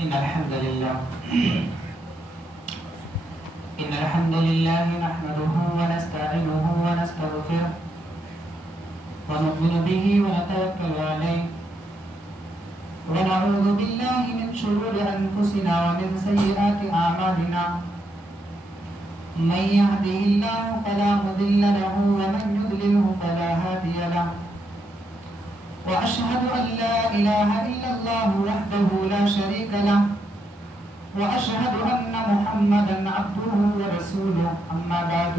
إن الحمد لله نحمده ونستعينه ونستغفره ونؤمن به ونتوكل عليه ونعوذ بالله من شرور أنفسنا ومن سيئات أعمالنا من يهده الله فلا مضل له ومن يضلله فلا هادي له وأشهد أن لا إله إلا الله وحده لا شريك له وأشهد أن محمدا عبده ورسوله أما بعد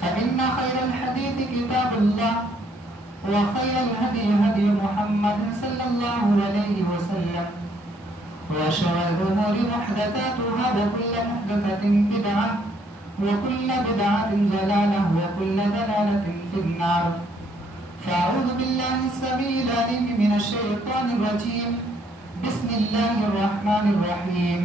فإن خير الحديث كتاب الله وخير الهدي هدي محمد صلى الله عليه وسلم وشر الأمور محدثاتها وكل محدثة بدعة وكل بدعة ضلالة وكل ضلالة في النار فأعوذ بالله السميع العليم من الشيطان الرجيم بسم الله الرحمن الرحيم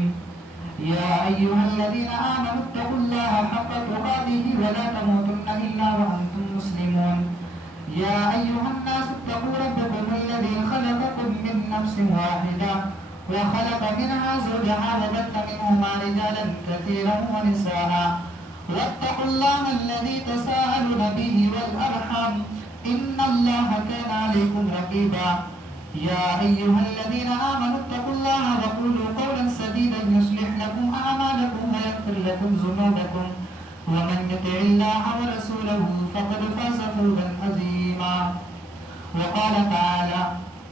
يا أيها الذين آمنوا اتقوا الله حق تقاته ولا تموتن إلا وأنتم مسلمون يا أيها الناس اتقوا ربكم الذي خلقكم من نفس واحدة وخلق منها زوجها وبث منهما رجالا كثيرا ونساء واتقوا الله الذي تساءلون به والأرحام إن الله كان عليكم رقيبا يا أيها الذين آمنوا اتقوا الله وقولوا قولا سديدا يصلح لكم أعمالكم ويغفر لكم ذنوبكم ومن يطع الله ورسوله فقد فاز فوزا عظيما وقال تعالى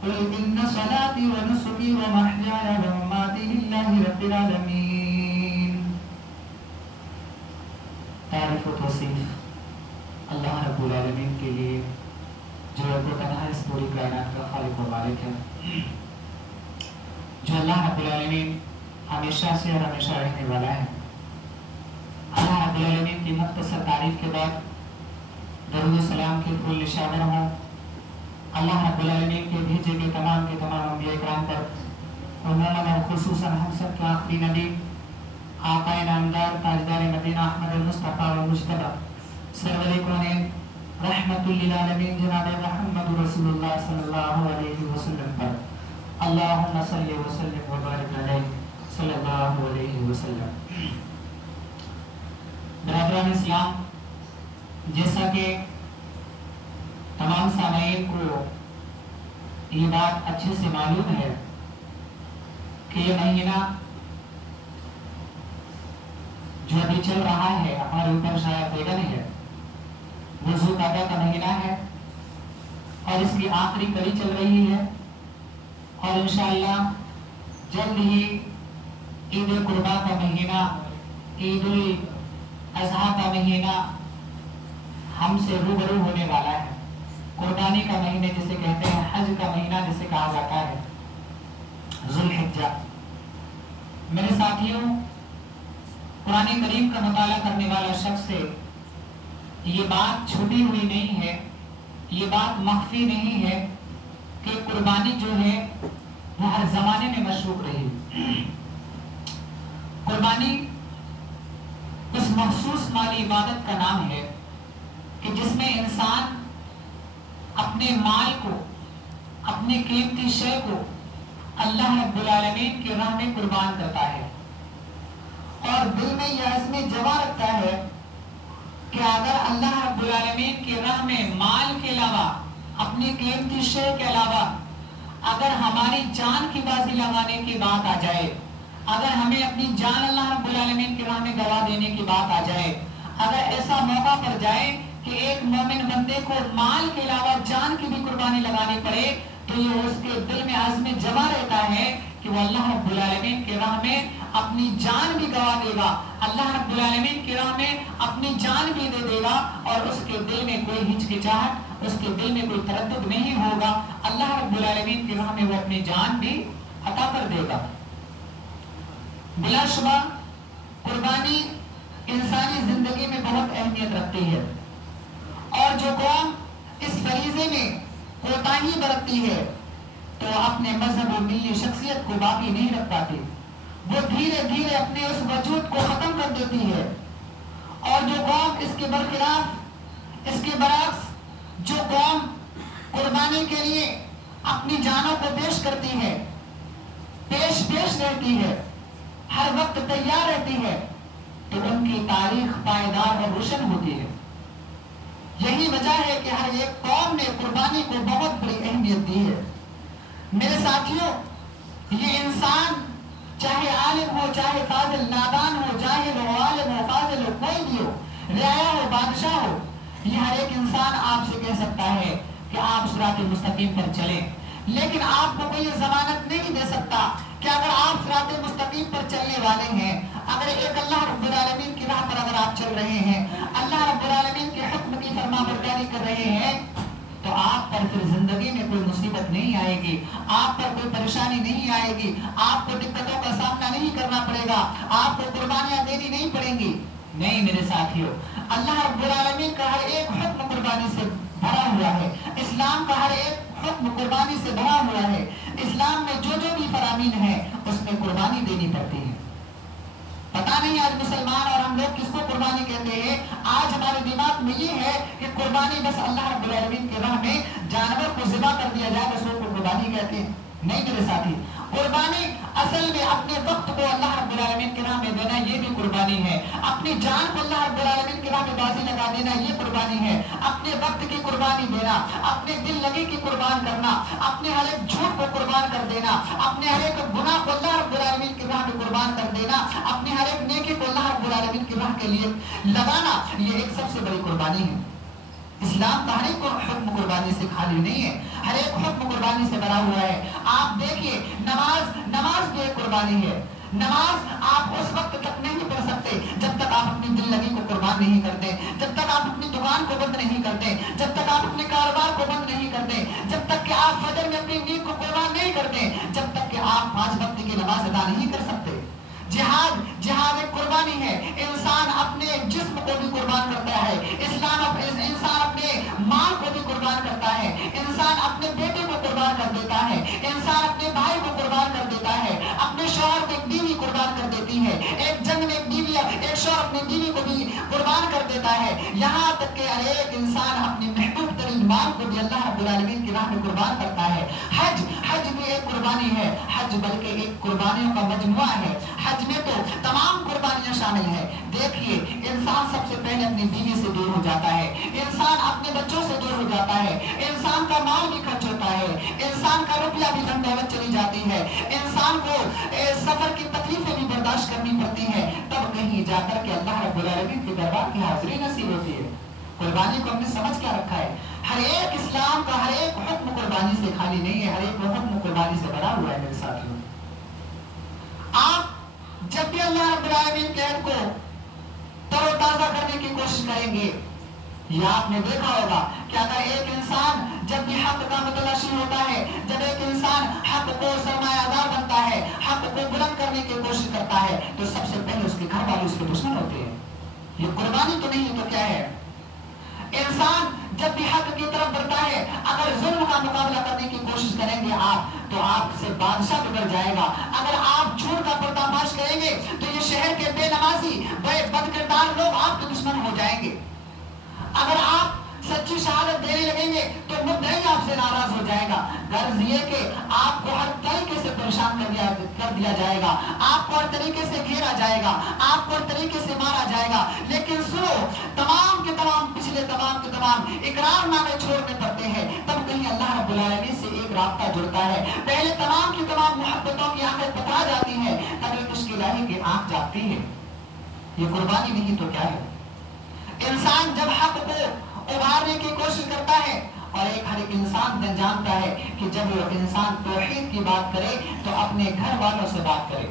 قل إن صلاتي ونسكي ومحياي ومماتي لله رب العالمين. تعریف و توصیف اللہ رب العالمین کے لیے جو ایک و تنہا اس پوری کائنات کا خالق و مالک ہے، جو اللہ رب العالمین ہمیشہ سے اور ہمیشہ رہنے والا ہے۔ اللہ رب العالمین کی مختصر تعریف کے بعد درود و سلام کے پھول نشاور ہوں اللہ رب العالمین کے بھیجے گئے تمام انبیاء اکرام پر، عموماً اور خصوصاً ہم سب کے آخری نبی آقا نامدار تاجدار مدینہ احمد المصطفیٰ والمجتبیٰ سرور کونین رحمت للعالمین جناب محمد رسول اللہ صلی اللہ علیہ وسلم پر اللہم صلی وسلم وبارک علیہ صلی اللہ علیہ وسلم۔ برادران اسلام، جیسا کہ تمام سامعین کو یہ بات اچھے سے معلوم ہے کہ یہ مہینہ جو ابھی چل رہا ہے ہمارے اوپر شاید بیگن ہے، وہ ذوالقعدہ کا مہینہ ہے اور اس کی آخری کڑی چل رہی ہے، اور انشاءاللہ جلد ہی عید قربا کا مہینہ، عید الاضحیٰ کا مہینہ ہم سے روبرو ہونے والا ہے۔ قربانی کا مہینے جسے کہتے ہیں، حج کا مہینہ جسے کہا جاتا ہے ذوالحجہ۔ میرے ساتھیوں، قرآن کریم کا مطالعہ کرنے والا شخص سے یہ بات چھوٹی ہوئی نہیں ہے، یہ بات مخفی نہیں ہے کہ قربانی جو ہے وہ ہر زمانے میں مشروع رہی۔ قربانی اس مخصوص مالی عبادت کا نام ہے کہ جس میں انسان اپنے مال کو، اپنے قیمتی شے کو اللہ رب العالمین کی راہ میں قربان کرتا ہے، اور دل میں یہ عزم جمع رکھتا ہے کہ اگر اللہ رب العالمین کی راہ میں مال کے علاوہ، اپنی قیمتی شے کے علاوہ اگر ہماری جان کی بازی لگانے کی بات آ جائے، اگر ہمیں اپنی جان اللہ رب العالمین کی راہ میں گوا دینے کی بات آ جائے، اگر ایسا موقع پر جائے کہ ایک مومن بندے کو مال کے علاوہ جان کی بھی قربانی لگانی پڑے، تو یہ اس کے دل میں عزم جمع رہتا ہے کہ وہ اللہ رب العالمین کی راہ میں اپنی جان بھی گوا دے گا، اللہ رب العالمین کی راہ میں اپنی جان بھی دے دے گا، اور اس کے دل میں کوئی ہچکچاہٹ، اس کے دل میں کوئی تردد نہیں ہوگا، اللہ رب العالمین کی راہ میں وہ اپنی جان بھی عطا کر دے گا۔ بلا شبہ قربانی انسانی زندگی میں بہت اہمیت رکھتی ہے، اور جو قوم اس فریضے میں کوتاہی برتتی ہے تو اپنے مذہب و ملی شخصیت کو باقی نہیں رکھ پاتی، وہ دھیرے دھیرے اپنے اس وجود کو ختم کر دیتی ہے، اور جو قوم اس کے برخلاف، اس کے برعکس جو قوم قربانی کے لیے اپنی جانوں کو پیش کرتی ہے، پیش پیش رہتی ہے، ہر وقت تیار رہتی ہے، تو ان کی تاریخ پائیدار اور روشن ہوتی ہے۔ یہی وجہ ہے کہ ہر ایک قوم نے قربانی کو بہت بڑی اہمیت دی ہے۔ میرے ساتھیوں، یہ انسان چاہے عالم ہو، چاہے فاضل، نادان ہو، جاہل ہو، عالم ہو، فاضل ہو، کوئی بھی ہو، رعایا ہو، بادشاہ ہو، یہ ہر ایک انسان آپ سے کہہ سکتا ہے کہ آپ صراط مستقیم پر چلیں، لیکن آپ کو کوئی ضمانت نہیں دے سکتا کہ اگر آپ صراط مستقیم پر چلنے والے ہیں، اگر ایک اللہ رب العالمین کی راہ پر اگر آپ چل رہے ہیں، اللہ رب العالمین کے حکم کی فرما برداری کر رہے ہیں، تو آپ پر پھر زندگی میں کوئی مصیبت نہیں آئے گی، آپ پر کوئی پریشانی نہیں آئے گی، آپ کو دقتوں کا سامنا نہیں کرنا پڑے گا، آپ کو قربانیاں دینی نہیں پڑیں گی۔ نہیں میرے ساتھیوں، اللہ رب العالمین کا ہر ایک حکم قربانی سے بھرا ہوا ہے، اسلام کا ہر ایک حکم قربانی سے بھرا ہوا ہے۔ اسلام میں جو جو بھی فرامین ہے اس میں قربانی دینی پڑتی ہے۔ پتا نہیں آج مسلمان اور ہم لوگ کس کو قربانی کہتے ہیں۔ آج ہمارے دماغ میں یہ ہے کہ قربانی بس اللہ رب العالمین کی راہ میں جانور کو ذبح کر دیا جائے، بس وہ قربانی کہتے ہیں۔ نہیں میرے ساتھی، قربانی اصل میں اپنے وقت کو اللہ رب العالمین کی راہ میں دینا، یہ بھی قربانی ہے۔ اپنی جان کو اللہ رب العالمین کی راہ میں بازی لگا دینا، یہ قربانی ہے۔ اپنے وقت کی قربانی دینا، اپنے دل لگی کی قربان کرنا، اپنے ہر ایک جھوٹ کو قربان کر دینا، اپنے ہر ایک گناہ کو اللہ رب العالمین کی راہ میں قربان کر دینا، اپنے ہر ایک نیکی کو اللہ رب العالمین کی راہ کے لیے لگانا، یہ ایک سب سے بڑی قربانی ہے۔ اسلام کا ہر ایک حکم قربانی سے خالی نہیں ہے، ہر ایک حکم قربانی سے بھرا ہوا ہے۔ آپ دیکھیے، نماز بھی ایک قربانی ہے۔ نماز آپ اس وقت تک نہیں پڑھ سکتے جب تک آپ اپنی دل لگی کو قربان نہیں کرتے، جب تک آپ اپنی دکان کو بند نہیں کرتے، جب تک آپ اپنے کاروبار کو بند نہیں کرتے، جب تک کہ آپ فجر میں اپنی نیند کو قربان نہیں کرتے، جب تک کہ آپ 5 وقت کی نماز ادا نہیں کر سکتے۔ جہاد ایک قربانی ہے۔ انسان اپنے جسم کو بھی قربان کرتا ہے، انسان اپنے مال کو بھی قربان کرتا ہے، انسان اپنے بیٹے کو قربان کر دیتا ہے، انسان اپنے بھائی کو قربان کر دیتا ہے، اپنے شوہر کو ایک بیوی قربان کر دیتی ہے، ایک جنگ میں ایک شوہر اپنی بیوی کو بھی قربان کر دیتا ہے، یہاں تک کہ ہر ایک انسان اپنے محبوب ترین مال کو بھی اللہ رب العالمین کی راہ میں قربان کرتا ہے۔ حج بھی ایک قربانی ہے، حج بلکہ ایک قربانیوں کا مجموعہ ہے۔ حج میں تو تمام قربانیاں شامل ہیں۔ دیکھیے، انسان سب سے پہلے اپنی بیوی سے دور ہو جاتا ہے، انسان اپنے بچوں سے دور ہو جاتا ہے، انسان کا مال بھی خرچ ہوتا ہے، انسان کا روپیہ بھی دھن دولت چلی جاتی ہے، انسان کو سفر کی تکلیفیں بھی برداشت کرنی پڑتی ہیں، تب کہیں جا کر کے اللہ رب العالمین کے دربار کی حاضری نصیب ہوتی ہے۔ قربانی کو ہم نے سمجھ کیا رکھا ہے؟ ہر ایک اسلام کا ہر ایک حکم قربانی سے خالی نہیں ہے، ہر ایک حکم قربانی سے بھرا ہوا ہے میرے ساتھیوں۔ آپ جب بھی اللہ رب العالمین کے حق کو تر و تازہ کرنے کی کوشش کریں گے، یہ آپ نے دیکھا ہوگا کہ اگر ایک انسان جب بھی حق کا متلاشی ہوتا ہے، جب ایک انسان حق کو سرمایہ دار بنتا ہے، حق کو بلند کرنے کی کوشش کرتا ہے، تو سب سے پہلے اس کے گھر والے اس کے دشمن ہوتے ہیں۔ یہ قربانی تو نہیں تو کیا ہے؟ انسان جب بھی حق کی طرف بڑھتا ہے، اگر ظلم کا مقابلہ کرنے کی کوشش کریں گے آپ، تو آپ سے بادشاہ بگڑ جائے گا۔ اگر آپ جھوٹ کا پردہ فاش کریں گے تو یہ شہر کے بے نمازی بد کردار لوگ آپ کے دشمن ہو جائیں گے۔ اگر آپ سچی شہادت دینے لگیں گے تو مدعی آپ سے ناراض ہو جائے گا۔ غرض یہ کہ آپ کو ہر طریقے سے پریشان کر دیا جائے گا، آپ کو ہر طریقے سے گھیرا جائے گا، آپ کو ہر طریقے سے مارا جائے گا۔ لیکن سنو، تمام کے تمام پچھلے تمام کے تمام اقرار نامے چھوڑنے پڑتے ہیں، تب کہیں اللہ رب العالمین سے ایک رابطہ جڑتا ہے۔ پہلے تمام کی تمام محبتوں کی آنکھیں پتھرا جاتی ہیں، تب ایک عشق الہی کی آنکھ جاگتی ہے۔ یہ قربانی نہیں تو کیا ہے؟ انسان جب حق کو ابھارنے کی کوشش کرتا ہے، اور ہر ایک انسان جانتا ہے کہ جب وہ انسان توحید کی بات کرے تو اپنے گھر والوں سے بات کرے،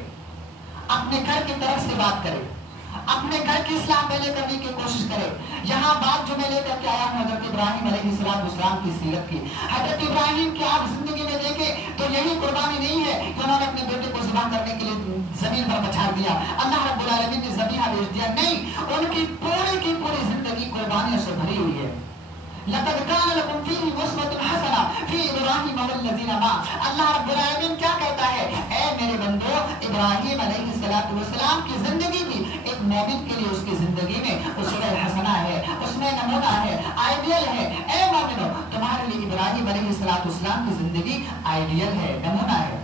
اپنے گھر کی طرف سے بات کرے، اپنے گھر کی اصلاح پہلے کرنے کی کوشش کرے۔ یہاں بات جو میں لے کر کے آیا ہوں حضرت ابراہیم علیہ السلام کی سیرت کی۔ حضرت ابراہیم کی آپ زندگی میں دیکھیں تو یہی قربانی نہیں ہے کہ انہوں نے اپنے بیٹے کو ذبح کرنے کے لیے زمین پر بچھا دیا، اللہ رب العالمین نے ذبیحہ بھیج دیا، نہیں، ان کی پوری زندگی قربانیوں سے بھری ہوئی ہے۔ لقد كان لكم فيه أسوة حسنة في إبراهيم والذين معه۔ اللہ رب العالمین کیا کہتا ہے؟ اے میرے بندو، ابراہیم علیہ السلام کی زندگی بھی ایک مومن کے لیے اس کی زندگی میں اسوہ حسنہ ہے، اس میں نمونہ ہے، آئیڈیل ہے۔ اے مومنو، تمہارے لیے ابراہیم علیہ السلام کی زندگی آئیڈیل ہے، نمونہ ہے۔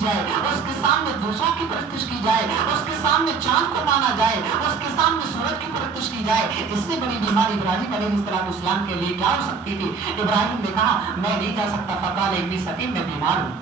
جائے, اس کے سامنے دوسروں کی پرستش کی جائے, اس کے سامنے چاند کو مانا جائے, اس کے سامنے سورج کی پرستش کی جائے, اس سے بڑی بیماری ابراہیم علیہ السلام کے لیے کیا ہو سکتی تھی؟ ابراہیم نے کہا میں نہیں جا سکتا, فقال انی سقیم, میں بیمار ہوں.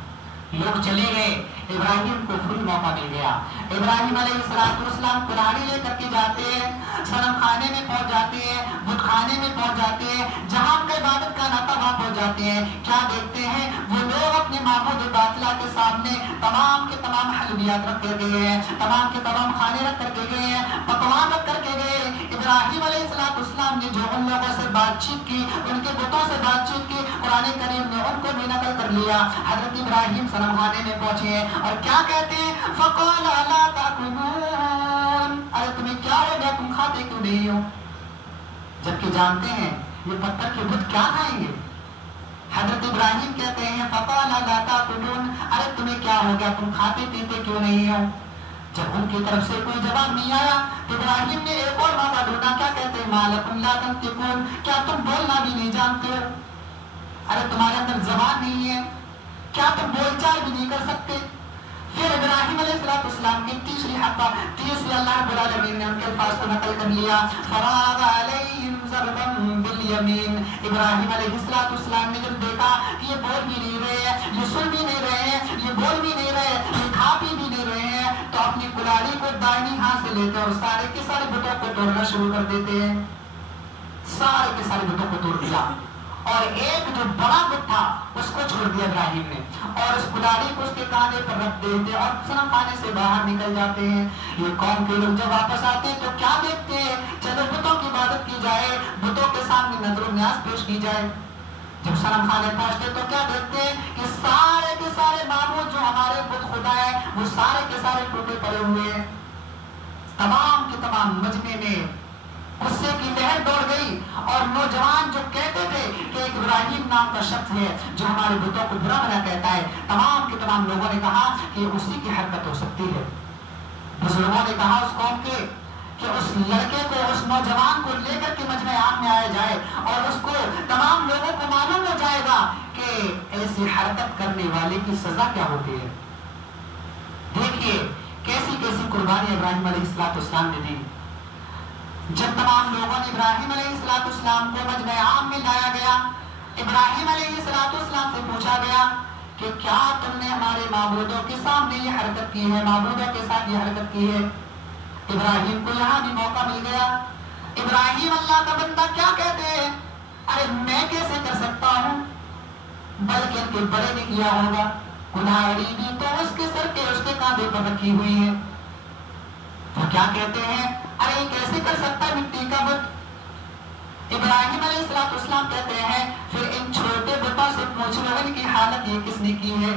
لوگ چلے گئے, ابراہیم کو فل موقع مل گیا. ابراہیم علیہ السلام کلاڑی لے کر کے جاتے ہیں, صنم خانے میں پہنچ جاتے ہیں, بت خانے میں پہنچ جاتے ہیں, جہاں ان کا عبادت کا ناتا وہاں پہنچ جاتے ہیں. کیا دیکھتے ہیں وہ لوگ اپنے معبود باطلہ کے سامنے تمام کے تمام حلویات رکھ کر گئے ہیں, تمام کے تمام کھانے رکھ کر کے گئے ہیں, پکوان رکھ کر کے گئے. ابراہیم علیہ السلام نے جو ان لوگوں سے بات چیت کی, ان کے بتوں سے بات چیت کی, قرآن کریم نے ان کو بھی نقل کر لیا. حضرت ابراہیم صنم خانے میں پہنچے ہیں اور کیا کہتے ہیں, فقال الا تاکلون, ارے تمہیں کیا ہو گیا, تم کھاتے کیوں نہیں ہو؟ جبکہ جانتے ہیں یہ پتھر کے بت کیا کھائیں گے. حضرت ابراہیم کہتے ہیں فقال الا تاکلون, ارے تمہیں کیا ہو گیا, تم کھاتے پیتے کیوں نہیں ہو؟ جب ان کی طرف سے کوئی جواب نہیں آیا تو ابراہیم نے ایک اور موقع ڈھونڈا. کیا کہتے ہیں, ما لکم لا تنطقون, کیا تم بولنا بھی نہیں جانتے ہو؟ ارے تمہارے اندر زبان نہیں ہے, کیا تم بول چال بھی نہیں کر سکتے؟ پھر ابراہیم علیہ السلام کی تیسری اللہ رب العالمین نے ان کے الفاظ کو نقل کر لیا. فراغ علیہم ضربا بالیمین, ابراہیم علیہ السلام نے جب دیکھا کہ یہ بول بھی نہیں رہے ہیں, یہ سن بھی نہیں رہے ہیں, یہ بول بھی نہیں رہے, یہ کھا پی بھی نہیں رہے ہیں, تو اپنی کلاڑی کو دائنی ہاتھ سے لیتے اور سارے کے سارے بتوں کو توڑنا شروع کر دیتے ہیں. سارے کے سارے بتوں کو توڑ دیا اور ایک جو بڑا بت تھا اس کو چھوڑ دیا ابراہیم نے, اور اس کلاڑی کو اس کے کاندھے پر رکھ دیتے اور صنم خانے سے باہر نکل جاتے ہیں. یہ قوم کے لوگ جب واپس آتے ہیں تو کیا دیکھتے ہیں, چلو بتوں کی عبادت کی جائے, بتوں کے سامنے نظر و نیاز پیش کی جائے. جب صنم خانے پہنچتے تو کیا دیکھتے ہیں کہ سارے کے سارے معبود جو ہمارے بت خدا ہے وہ سارے کے سارے ٹوٹے پڑے ہوئے ہیں. تمام کے تمام مجمع میں غصے کی لہر دوڑ گئی, اور نوجوان جو کہتے تھے کہ ایک ابراہیم نام کا شخص ہے جو ہمارے بتوں کو برا بنا کہتا ہے, تمام کے تمام لوگوں نے کہا کہ اسی کی حرکت ہو سکتی ہے. بزرگوں نے کہا اس قوم کے کہ اس لڑکے کو, اس نوجوان کو لے کر کے مجمع عام میں آیا جائے اور اس کو تمام لوگوں کو معلوم ہو جائے گا کہ ایسی حرکت کرنے والے کی سزا کیا ہوتی ہے. دیکھیے کیسی کیسی قربانی ابراہیم علیہ السلام نے دی. جب تمام لوگوں نے ابراہیم علیہ السلام کو مجمع عام میں لایا گیا, ابراہیم علیہ السلام سے پوچھا گیا کہ کیا تم نے ہمارے معبودوں کے سامنے یہ حرکت کی ہے, معبودوں کے ساتھ یہ حرکت کی ہے؟ ابراہیم کو یہاں بھی موقع مل گیا. ابراہیم اللہ کا بندہ کیا کہتے ہیں, ارے میں کیسے کر سکتا ہوں, بلکہ ان کے بڑے نے کیا ہوگا, کلاڑی بھی تو اس کے سر کے, اس کے کاندھے پر رکھی ہوئی ہے. وہ کیا کہتے ہیں, ارے یہ کیسے کر سکتا ہے مٹی کا بت؟ ابراہیم علیہ السلام کہتے ہیں پھر ان چھوٹے بتوں سے پوچھ لو ان کی حالت یہ کس نے کی ہے.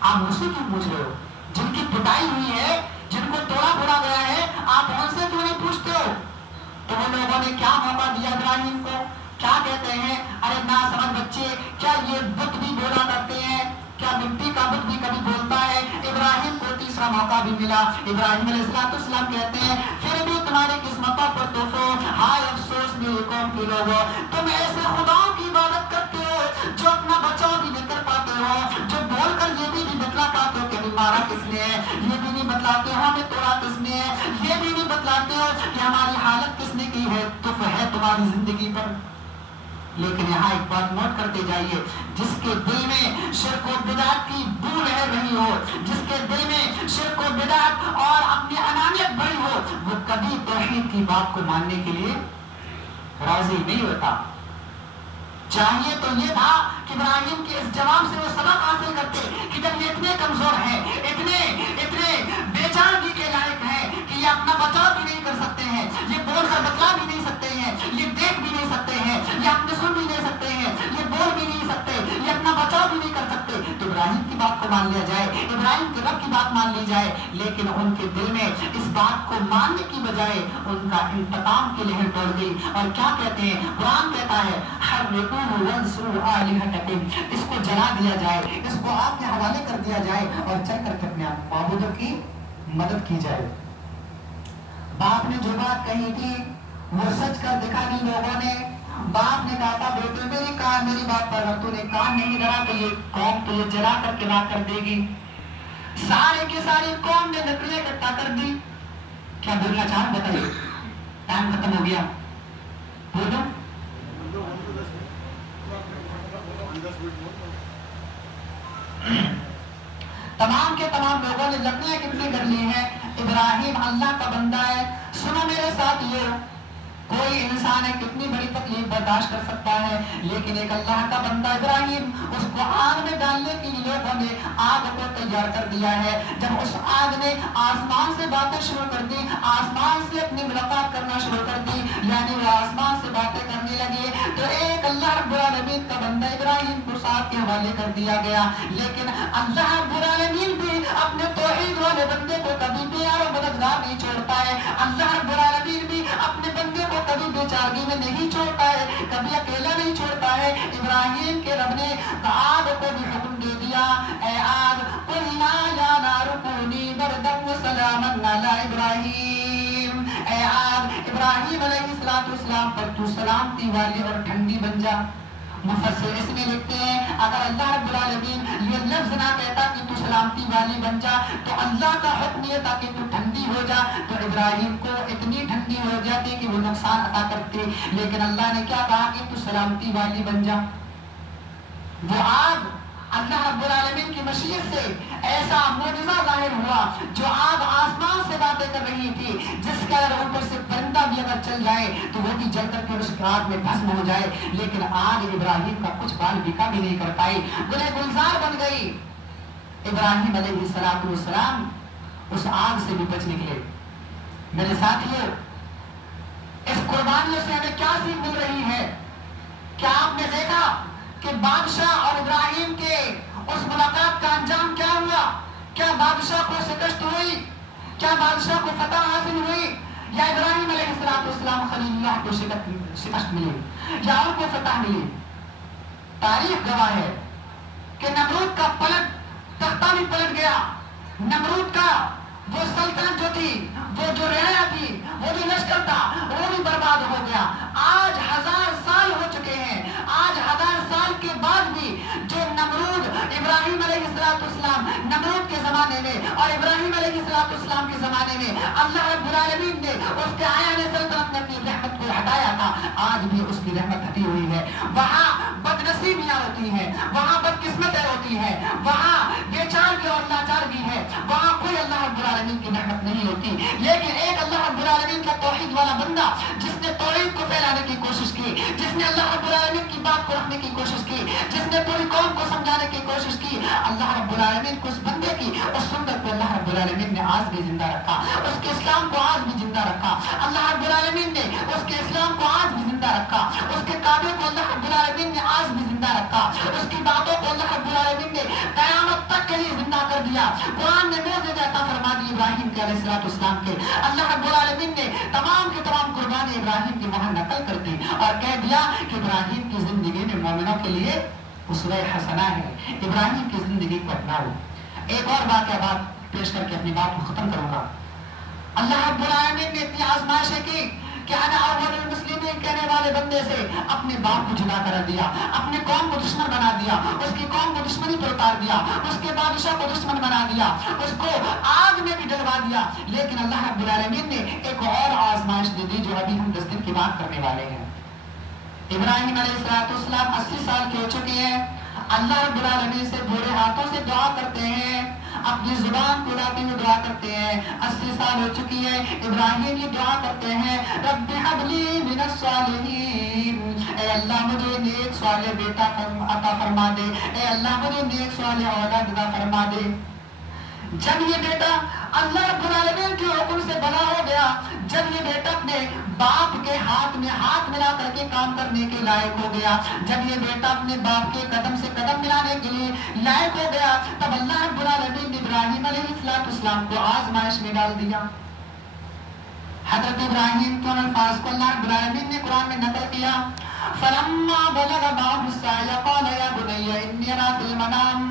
آپ مجھ سے کیوں پوچھ رہے ہو, جن کی پٹائی ہوئی ہے, جن کو توڑا پھوڑا گیا ہے, آپ ان سے کیوں نہیں پوچھتے ہو؟ تو وہ لوگوں نے کیا موقع دیا ابراہیم کو, کیا کہتے ہیں, ارے نہ سمجھ بچے, کیا یہ بت بھی بولا کرتے ہیں, کیا مٹی کا بت بھی کبھی بولتا ہے؟ ابراہیم کو تیسرا موقع بھی ملا. ابراہیم علیہ السلام کہتے ہیں پھر بھی تمہاری قسمتوں پر توفو, ہائے افسوس میری قوم کے لوگوں, تم ایسے خداؤں کی عبادت کرتے ہو جو اپنا بچاؤ بھی نہیں کر پاتے ہو, جو بول کر یہ بھی نہیں بتلا پاتے ہو کہ ہمیں مارا کس نے ہے, یہ بھی نہیں بتلاتے ہو ہمیں توڑا کس نے ہے, یہ بھی نہیں بتلاتے ہو کہ ہماری حالت کس نے کی ہے. تو ہے تمہاری زندگی پر. لیکن یہاں ایک بات نوٹ کرتے جائیے, جس کے دل میں شرک و بدعت کی بو لہر رہی ہو, جس کے دل میں شرک و بدعت اور اپنی انانیت بڑی ہو, وہ کبھی توحید کی بات کو ماننے کے لیے راضی نہیں ہوتا. چاہیے تو یہ تھا کہ ابراہیم کے اس جواب سے وہ سبق حاصل کرتے کہ جب یہ اتنے کمزور ہیں, اتنے بے چارگی کے لائق ہیں کہ یہ اپنا بچاؤ بھی نہیں کر سکتے ہیں, یہ بول کر بتلا بھی نہیں سکتے ہیں, یہ دیکھ بھی نہیں سکتے ہیں, یہ اپنے سن بھی نہیں سکتے ہیں, یہ بول بھی نہیں سکتے, یہ اپنا بچاؤ بھی نہیں کر سکتے, تو ابراہیم کی بات کو مان لیا جائے, ابراہیم کے رب کی بات مان لی جائے. لیکن ان کے دل میں اس بات کو ماننے کی بجائے ان کا انتقام کی لہر دوڑ گئی. اور کیا کہتے ہیں, قرآن کہتا ہے اس کو جلا دیا جائے, اس کو آپ کے حوالے کر دیا جائے اور چل کر کے اپنے معبودوں کی مدد کی جائے. باپ نے جو بات کہی تھی وہ سچ کر دکھا دی لوگوں نے. باپ نے کہا تھا بیٹے میری بات پر تو نے کان نہیں دھرا, تو یہ قوم تو یہ جلا کر کے راہ کر دے گی. سارے کی ساری قوم نے لکڑیاں اکٹھا کر دی. کیا بولنا چاہوں بتائیے؟ ٹائم ختم ہو گیا. بولو. تمام کے تمام لوگوں نے لکڑیاں کتنی کر لی ہیں. ابراہیم اللہ کا بندہ ہے. سنو میرے ساتھ، یہ کوئی انسان ہے کتنی بڑی تکلیف برداشت کر سکتا ہے، لیکن ایک اللہ کا بندہ ابراہیم، اس کو آگ میں ڈالنے کے لیے لوگوں نے آگ کو تیار کر دیا ہے. جب اس آگ نے آسمان سے باتیں شروع کر دی، آسمان سے اپنی ملاقات کرنا شروع کر دی، یعنی وہ آسمان سے باتیں کرنے لگے، تو ایک اللہ رب العالمین کا بندہ ابراہیم کو ساتھ کے حوالے کر دیا گیا. لیکن اللہ رب العالمین بھی اپنے توحید والے بندے کو کبھی بھی یار و مددگار نہیں چھوڑتا ہے. اللہ رب العالمین بھی اپنے بندے کو کبھی بیچارگی میں نہیں چھوڑتا ہے، کبھی اکیلا نہیں چھوڑتا ہے. ابراہیم کے رب نے آگ کو بھی حکم دے دیا، اے آگ قلنا یا نار کونی بردا وسلاما علی ابراہیم، اے آگ ابراہیم علیہ السلام پر تو سلامتی والی اور ٹھنڈی بن جا. مفسر اس میں لکھتے ہیں اگر اللہ رب العالمین یہ لفظ نہ کہتا کہ تو سلامتی والی بن جا، تو اللہ کا حکم یہ تھا کہ تو ٹھنڈی ہو جا، تو ابراہیم کو اتنی ٹھنڈی ہو جاتی کہ وہ نقصان عطا کرتے. لیکن اللہ نے کیا کہا کہ تو سلامتی والی بن جا. وہ آگ اللہ رب العالمین کی مشیت سے ایسا معجزہ ظاہر ہوا، جو آگ آسمان سے باتیں کر رہی تھی، جس کے اگر اوپر سے پرندہ بھی اگر چل جائے تو وہ بھی جل کر کے اس آگ میں بھسم ہو جائے، لیکن آگ ابراہیم کا کچھ بال بیکا بھی نہیں کر پائی، گلے گلزار بن گئی. ابراہیم علیہ السلام اس آگ سے بھی بچ نکلے. میرے ساتھیوں، اس قربانیوں سے ہمیں کیا سیکھ مل رہی ہے؟ کیا آپ نے دیکھا کہ بادشاہ اور ابراہیم کے اس ملاقات کا انجام کیا ہوا؟ کیا بادشاہ کو شکست ہوئی؟ کیا بادشاہ کو فتح حاصل ہوئی؟ یا ابراہیم علیہ السلام خلیل اللہ کو شکست ملی، یا ان کو فتح ملی؟ تاریخ گواہ ہے کہ نمرود کا تختہ بھی پلٹ گیا. نمرود کا وہ سلطنت جو تھی، وہ جو رعایا تھی، وہ جو لشکر تھا، وہ بھی برباد ہو گیا. آج 1000 سال ہو چکے ہیں، آج 1000 سال کے بعد بھی جو نمرود ابراہیم علیہ السلام نمرود کے زمانے میں اور ابراہیم علیہ السلام کے زمانے میں اللہ رب العالمین نے اس کے آیان سلطنت میں اپنی رحمت کو ہٹایا تھا، آج بھی اس کی رحمت ہٹی ہوئی ہے. وہاں بدنصیبیاں ہوتی ہیں، وہاں بدقسمتیں ہوتی ہیں، وہاں بیچار بھی اور لاچار بھی ہے، وہاں کوئی اللہ رب العالمین کی رحمت نہیں ہوتی. لیکن ایک اللہ رب العالمین کا توحید والا بندہ جس نے توحید کو پھیلانے کی کوشش کی، جس نے اللہ رب العالمین کی بات کو رکھنے کی کوشش کی، جس نے پوری قوم کو سمجھانے کی کوشش کی، اللہ رب العالمین کو اس بندے کی اس سنت کو اللہ رب العالمین نے آج بھی زندہ رکھا، اس کے اسلام کو آج بھی زندہ رکھا. اللہ رب العالمین نے اس کے اسلام کو آج بھی زندہ رکھا، اس کے کعبے کو اللہ رب العالمین نے آج بھی زندہ رکھا، اس کی باتوں کو اللہ رب العالمین نے قیامت تک کے لیے زندہ کر دیا. قرآن نے معجزے عطا فرما دی ابراہیم کے علیہ السلام کے. اللہ رب العالمین نے تمام کے تمام قربانی ابراہیم کی وہاں نقل کر دی اور کہہ دیا کہ ابراہیم کی زندگی میں مومنوں کے لیے اسوہ حسنہ ہے، ابراہیم کی زندگی کو اپناؤ. ایک اور بات پیش کر کے اپنی بات کو ختم کروں گا. اللہ رب العالمین نے اتنی آزمائشیں کی کہ انا اول المسلمین کہنے والے بندے سے اپنے باپ کو جدا کرا دیا، اپنی قوم کو دشمن بنا دیا، اس کی قوم کو دشمنی پر اتار دیا، اس کے بادشاہ کو دشمن بنا دیا، اس کو آگ میں بھی ڈلوا دیا. لیکن اللہ رب العالمین نے ایک اور آزمائش دے دی جو ابھی ہم 10 دن کی بات کرنے والے ہیں. ابراہیم علیہ السلام 80 سال کے ہو چکے ہیں. اللہ رب العالمین سے بھورے ہاتھوں سے دعا کرتے ہیں، اپنی زبان کو اڑاتے ہوئے دعا کرتے ہیں. 80 سال ہو چکی ہے. ابراہیم یہ دعا کرتے ہیں، رب هب لي من الصالحین، اے اللہ مجھے نیک صالح بیٹا عطا فرما دے، اے اللہ مجھے نیک صالح اولاد عطا فرما دے. جب یہ بیٹا اللہ رب العالمین کے حکم سے بڑا ہو گیا، جب یہ بیٹا اپنے باپ کے ہاتھ میں ہاتھ ملا کر کے کام کرنے کے لائق ہو گیا، جب یہ بیٹا اپنے باپ کے قدم سے قدم ملانے کے لیے لائق ہو گیا، تب اللہ رب العالمین نے ابراہیم علیہ السلام کو آزمائش میں ڈال دیا. حضرت ابراہیم کے الفاظ کو اللہ رب العالمین نے قرآن میں نقل کیا. فلما بلغ معه السعي قال يا بني اني ارى في المنام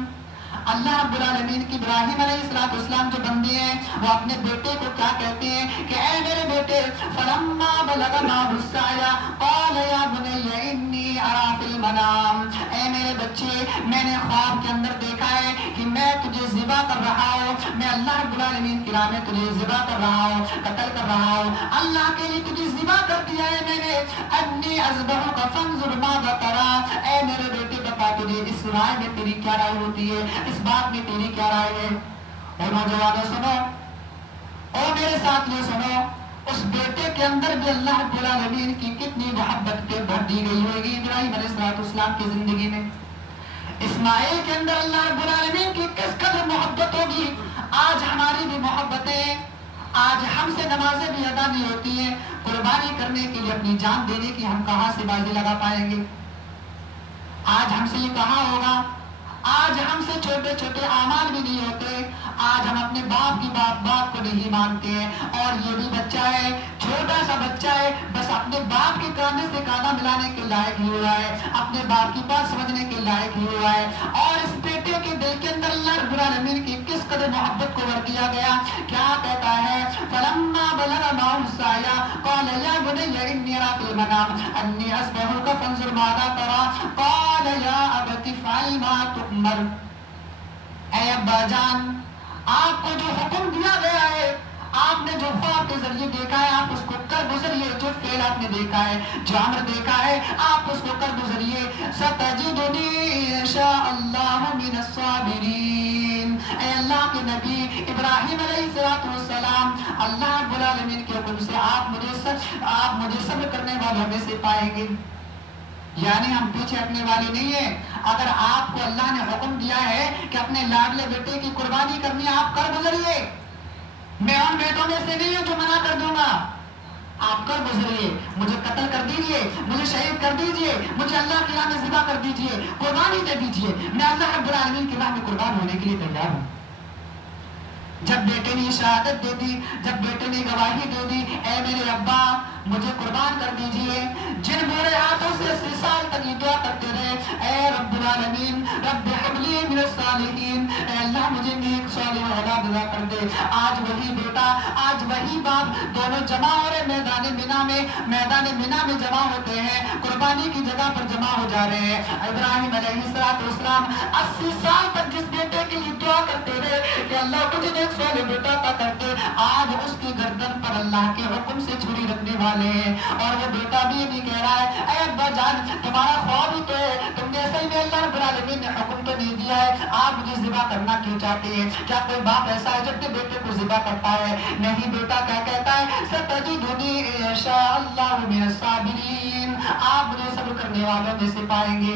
اللہ رب العالمین کی ابراہیم علیہ السلام جو بندے ہیں وہ اپنے بیٹے کو کیا کہتے ہیں کہ اے میرے بیٹے فلما بلغ معه السعي قال يا بني اني ارى في المنام، اے میرے بچے میں نے خواب کے اندر دیکھا ہے کہ میں تجھے ذبح کر رہا ہوں، میں اللہ رب العالمین کی راہ میں تجھے ذبح کر رہا ہوں، قتل کر رہا ہوں، اللہ کے لیے تجھے ذبح کر دیا ہے میں نے، انی اذبحک فانظر ماذا ترى، اے میرے بیٹے بتا تجھے اس رائے میں تیری کیا رائے ہوتی ہے، اس بات میں تیری کیا رائے ہے۔ اور نوجوانوں سنو، اور میرے ساتھ یہ سنو، اس بیٹے کے اندر بھی اللہ رب العالمین کی کتنی محبت کے بھر دی گئی ہوگی ابراہیم علیہ السلام کی زندگی میں۔ اسماعیل کے اندر اللہ رب العالمین کی کس قدر محبت ہوگی۔ آج ہماری بھی محبتیں، آج ہم سے نمازیں بھی ادا نہیں ہوتی ہیں، قربانی کرنے کے لیے اپنی جان دینے کی ہم کہاں سے بازی لگا پائیں گے۔ آج ہم سے یہ کہاں ہوگا، آج ہم سے چھوٹے چھوٹے اعمال بھی نہیں ہوتے، آج ہم اپنے باپ کی بات کو نہیں مانتے ہیں، اور یہ بھی بچہ ہے، چھوٹا سا بچہ ہے، بس اپنے باپ کے کانے سے کانا ملانے کے لائق ہی ہوا ہے، اپنے باپ کی بات سمجھنے کے لائق ہی ہوا ہے۔ اور اس بیٹے کے دل کے اندر اللہ رب العالمین کی کس قدر محبت کو ور دیا گیا، کیا کہتا ہے فلما بلغ معه السعي قال يا بني اني ارى في المنام اني اذبحك فانظر ماذا ترى قال يا ابت افعل ما تؤمر، اے ابا جان آپ کو جو حکم دیا گیا ہے، آپ نے جو خواب کے ذریعے دیکھا ہے آپ اس کو کر گزریے، جو فعل آپ نے دیکھا ہے، جو امر دیکھا ہے آپ اس کو کر گزریے، ستجدنی ان شاء اللہ من الصابرین۔ اے اللہ کے نبی ابراہیم علیہ السلام، اللہ رب العالمین کے حکم سے آپ مجھے صبر کرنے والوں میں سے پائیں گے، یعنی ہم پیچھے ہٹنے والے نہیں ہیں۔ اگر آپ کو اللہ نے حکم دیا ہے کہ اپنے لاڈلے بیٹے کی قربانی کرنی ہے آپ کر گزریے، میں ان بیٹوں میں سے نہیں ہوں جو منع کر دوں گا، آپ کر گزریے، مجھے قتل کر دیجیے، مجھے شہید کر دیجیے، مجھے اللہ کی راہ میں ذبح کر دیجیے، قربانی دے دیجیے، میں اللہ رب العالمین کی راہ میں قربان ہونے کے لیے تیار ہوں۔ جب بیٹے نے شہادت دے دی، جب بیٹے نے گواہی دے دی، اے میرے ابا مجھے قربان کر دیجئے، جن میرے ہاتھوں سے 80 سال تک یہ دعا کرتے رہے اے رب العالمین رب حبلی من الصالحین، اے اللہ مجھے نیک صالح اولاد عطا کر دے، آج وہی بیٹا آج وہی باپ دونوں جمع ہو رہے میدان مینا میں جمع ہوتے ہیں، قربانی کی جگہ پر جمع ہو جا رہے ہیں۔ ابراہیم علیہ السلام 80 سال تک جس بیٹے کے لیے دعا کرتے رہے کہ اللہ مجھے نیک صالح بیٹا عطا کر دے، آج اس کی گردن پر اللہ کے حکم سے چھری رکھنے والے ہیں، اور وہ بیٹا بھی یہ کہہ رہا ہے اے ابا جان تمہارا خواب ہی تو ہے، تم نے اصل میں اللہ رب العالمین نے حکم تو نہیں دیا ہے، آپ مجھے ذبح کرنا کیوں چاہتے ہیں؟ کیا کوئی باپ ایسا ہے جو اپنے بیٹے کو ذبح کرتا ہے؟ نہیں، بیٹا کیا کہتا ہے ستجدنی ان شاء اللہ من الصابرین، آپ مجھے صبر کرنے والوں میں سے پائیں گے۔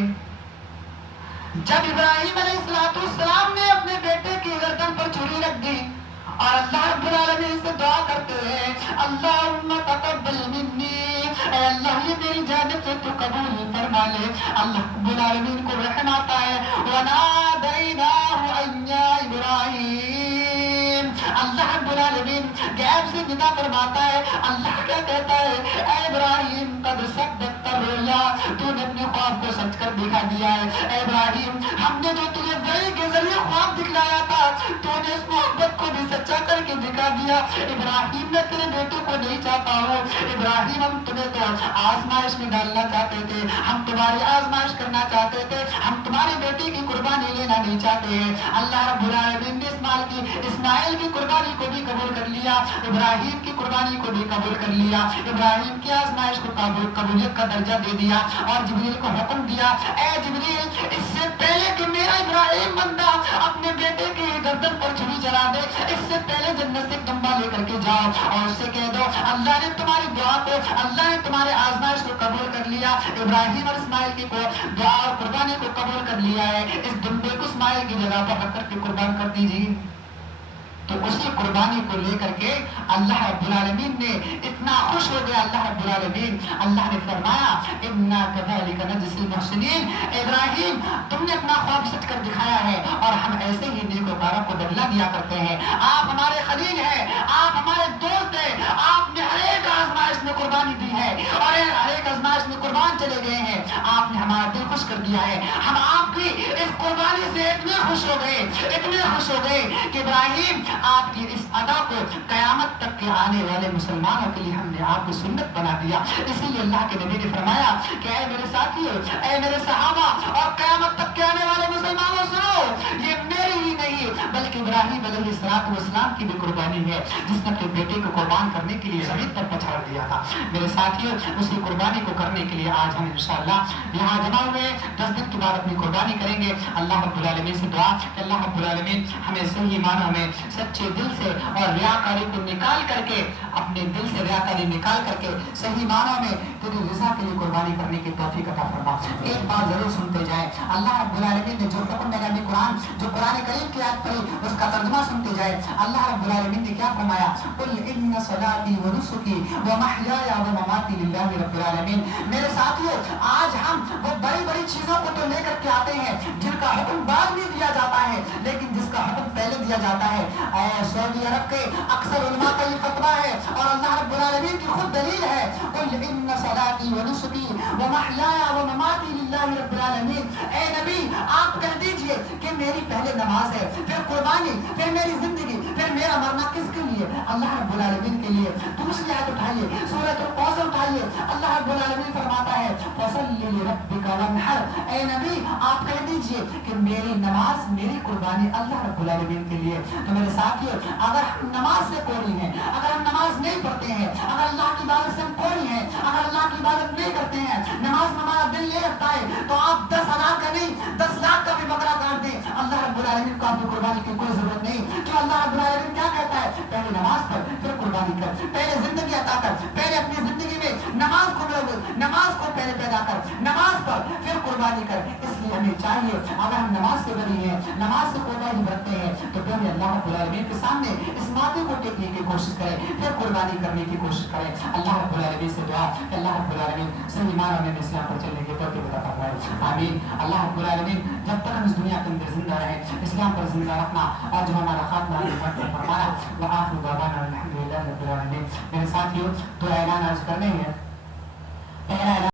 جب ابراہیم علیہ السلام نے اپنے بیٹے کی گردن پر چھری رکھ دی اور اللہ رب العالمین سے دعا کرتے ہیں اللہم تقبل منی، اے اللہ یہ میری جانب سے تو قبول فرما لے، اللہ رب العالمین کو رحم آتا ہے ونادیناہ ان یا ابراہیم، اللہ رب العالمین غیب سے ندا فرماتا ہے، اللہ کیا کہتا ہے اے ابراہیم قد صدقت الرؤیا، تو نے اپنے خواب کو سچ کر دکھا دیا ہے، اے ابراہیم ہم نے جو تجھے وحی کے ذریعے خواب دکھلایا تھا تو نے اس محبت کو بھی سچا کر کے دکھا دیا۔ ابراہیم میں تیرے بیٹے کو نہیں چاہتا ہوں، ابراہیم ہم تمہیں تو آزمائش میں ڈالنا چاہتے تھے، ہم تمہاری آزمائش کرنا چاہتے تھے، ہم تمہاری بیٹی کی قربانی لینا نہیں چاہتے ہیں۔ اللہ رب العالمین نے اسماعیل کی قربانی کو بھی قبول کر لیا، ابراہیم کی قربانی کو بھی قبول کر لیا، ابراہیم کی آزمائش کو قبولیت کا درجہ دے دیا، اور جبریل کو حکم دیا اے جبریل اس سے پہلے کہ میرا ابراہیم بندہ اپنے بیٹے کی گردن پر چھری چلا دے، اس سے پہلے جنت سے دمبا لے کر کے جاؤ اور اس سے کہہ دو اللہ نے تمہاری دعا کو، اللہ نے تمہارے آزمائش کو قبول کر لیا، ابراہیم اور اسماعیل کی دعا اور قربانی کو قبول کر لیا ہے، اس دمبے کو اسماعیل کی جگہ پر رکھ کر کے قربان کر دیجیے۔ تو اسی قربانی کو لے کر کے اللہ رب العالمین نے اتنا خوش ہو گیا، اللہ رب العالمین اللہ نے فرمایا اِنَّا كَذَلِكَ نَجْزِي الْمُحْسِنِينَ، ابراہیم تم نے اپنا خواب سچ کر دکھایا ہے اور ہم ایسے ہی نیکوکاروں کو بدلہ دیا کرتے ہیں، آپ ہمارے خلیل ہیں، آپ ہمارے دوست ہیں، آپ نے ہر ایک آزمائش میں قربانی دی ہے اور ہر ایک آزمائش میں قربان چلے گئے ہیں، آپ آپ نے ہمارا دل خوش کر دیا ہے. ہم آپ کی اس قربانی سے اتنے خوش ہو گئے کہ ابراہیم آپ کی اس ادا کو قیامت تک کے آنے والے مسلمانوں کے لیے ہم نے آپ کی سنت بنا دیا. اسی لیے اللہ کے نبی نے فرمایا کہ اے میرے ساتھیو، اے میرے صحابہ اور قیامت تک کے آنے والے مسلمانوں، سنو، یہ میری ہی نہیں بلکہ ابراہیم علیہ السلام کی بھی قربانی ہے، جس نے اپنے بیٹے کو قربان کرنے کے لیے زمین پر پچھاڑ دیا تھا. میرے ساتھیو، اسی قربانی کو کرنے کے لیے آج ہم انشاءاللہ یہاں جمع ہوئے. 10 دن کے بعد اپنی قربانی کریں گے. اللہ رب العالمین سے دعا کہ اللہ رب العالمین ہمیں صحیح معنوں میں سچے دل سے اور ریاکاری کو نکال کر کے، اپنے دل سے ریاکاری نکال کر کے صحیح معنوں میں تیری رضا کے لیے قربانی کرنے کی توفیق عطا فرما. ایک بات ضرور سنتے جائیں، اللہ رب العالمین نے جو حکم میں نے قرآن جو قرآن کریم کی آیت پڑھی اس کا ترجمہ سنتے جائیں. اللہ رب العالمین نے کیا فرمایا؟ قل ان صلاتی و نسکی و محیای و مماتی للہ رب العالمین. میرے ساتھیو، آج ہم وہ بڑی بڑی چیزوں کو تو لے کر کے آتے ہیں جن کا حکم بعد میں دیا جاتا ہے، لیکن جس کا حکم پہلے دیا جاتا ہے. سعودی عرب کے اکثر علماء کا یہ فتویٰ ہے اور اللہ رب العالمین کی خود دلیل ہے، قل ان صلاتی و نسکی و محیای و مماتی للہ رب العالمین. اے نبی، آپ کہہ دیجئے کہ میری پہلے نماز ہے، پھر قربانی، پھر میری زندگی، پھر میرا مرنا کس کے لیے؟ اللہ رب العالمین کے لیے. دوسری آیت اٹھائیے، سورۃ القوثر اٹھائیے. اللہ رب العالمین فرماتا ہے فصلی لربک وانحر. اے نبی، آپ کہہ دیجئے کہ میری نماز، میری قربانی اللہ رب العالمین کے لیے. تو میرے ساتھیو، اگر ہم نماز سے کوری ہیں، اگر ہم نماز نہیں پڑھتے ہیں، اگر اللہ کی عبادت سے ہم کوری ہیں، اگر اللہ کی عبادت نہیں کرتے ہیں، نماز میں ہمارا دل نہیں رکھتا ہے، تو آپ 10,000 کا نہیں 10 لاکھ کا بھی بکرا کاٹ دیں، اللہ رب العالمین کو آپ کی قربانی کی کوئی ضرورت نہیں. کہ اللہ رب العالمین کیا کہتا ہے؟ پہلے نماز پڑھ، پھر قربانی کر. پہلے زندگی عطا کر، پہلے اپنی زندگی میں نماز کو نماز کو پہلے پیدا کر، نماز پڑھ، پھر قربانی کر. اس لیے ہمیں چاہیے، اگر ہم نماز سے بری ہیں، نماز سے قربانی برتتے ہیں، تو پہلے اللہ رب العالمین کے سامنے اس ماتھے کو ٹیکنے کی کوشش کریں، پھر قربانی کرنے کی کوشش کریں. اللہ رب العالمین سے دعا کہ اللہ رب العالمین صحیح معنوں میں اسلام پر چلنے کی توفیق عطا فرمائے. آمین. اللہ رب العالمین جب تک ہم اس دنیا کے اندر زندہ رہیں، اسلام پر زندہ رکھنا اور جو ہمارا خاتمہ فرمایا. وآخر دعوانا الحمدللہ رب العالمین. میرے ساتھیو، دو اعلان عرض کرنے ہیں. پہلا اعلان